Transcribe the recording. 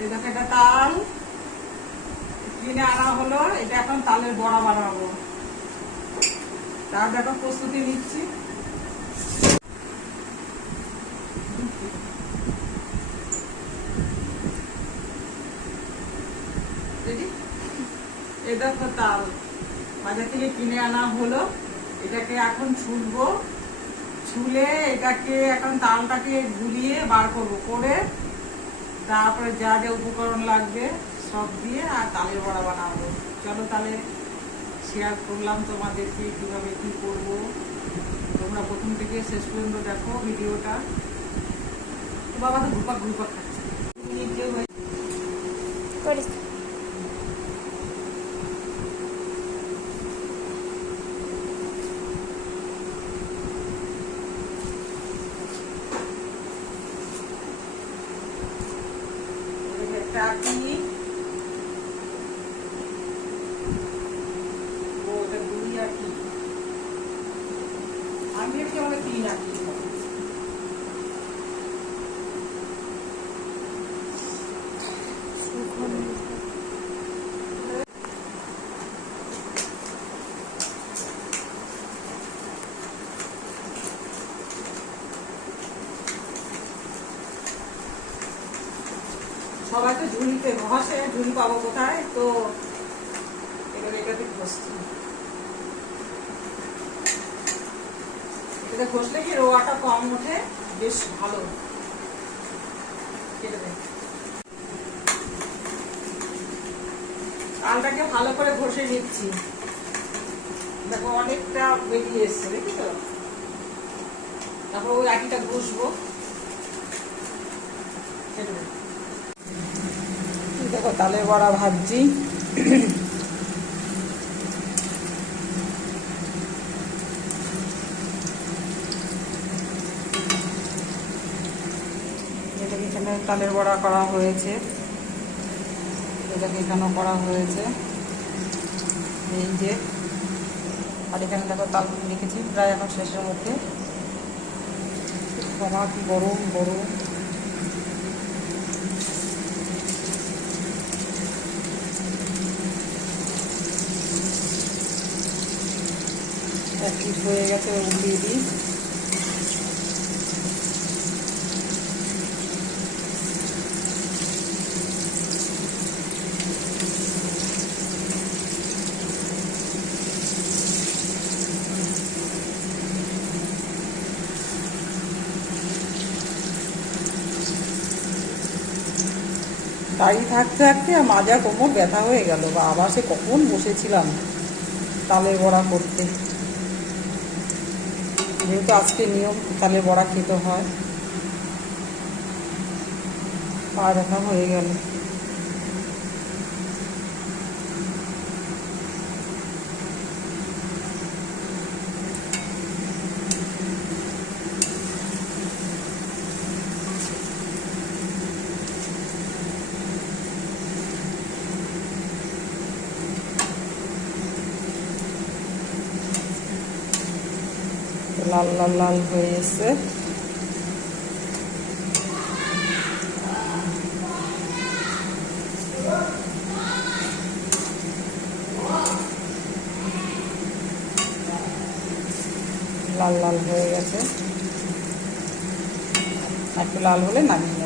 এই দেখো এটা তাল। কিনে আনা হলো, এটা এখন তালের বড়া বানাবো। তার দেখো, প্রস্তুতি নিচ্ছি। দেখো তাল। বাজার থেকে কিনে আনা হলো। এটাকে এখন ছুলবো। ছুলে এটাকে এখন তালটাকে গুলিয়ে বার করব। করে তারপরে যা যা উপকরণ লাগবে সব দিয়ে আর তালের বড়া বানাবো। চলো তাহলে শেয়ার করলাম তোমাদেরকে কীভাবে কী করব। তোমরা প্রথম থেকে শেষ পর্যন্ত দেখো ভিডিওটা। বাবা তো ঘুপাক ঘুপাক খাচ্ছে। हटाती ही वो उधर दूरी आती हमने क्यों वाले तीन आती সবাই তো ঝুড়িতে মহাশয় ঝুড়ি পাবো কোথায়? তো এবার এটাতে ঘষছি। এটাতে ঘষলে কি রোয়াটা কম ওঠে? বেশ ভালো। চালটাকে ভালো করে ঘষে নিচ্ছি। দেখো, অনেকটা বেরিয়ে এসছে দেখি তো? তারপর ওই আটিটা ঘষবো। দে। দেখো তালের বড়া ভাবছি এটাকে এখানে তালের বড়া করা হয়েছে। এটাকে এখানেও করা হয়েছে। এই যে, আর এখানে দেখো, তাল রেখেছি, প্রায় এখন শেষের মধ্যে। বাবা, কি গরম গরম। পিস হয়ে গেছে উল্টিয়ে দিই দাঁড়িয়ে থাকতে থাকতে আর মাজা কোমর ব্যথা হয়ে গেল। বা আবার সে কখন বসেছিলাম? তালের বড়া করতে। যেহেতু আজকে নিয়ম তালের বড়া খেতে হয়। পা দেখা হয়ে গেল। লাল লাল লাল হয়ে এসছে লাল লাল হয়ে গেছে। একটু লাল হলে নামিয়ে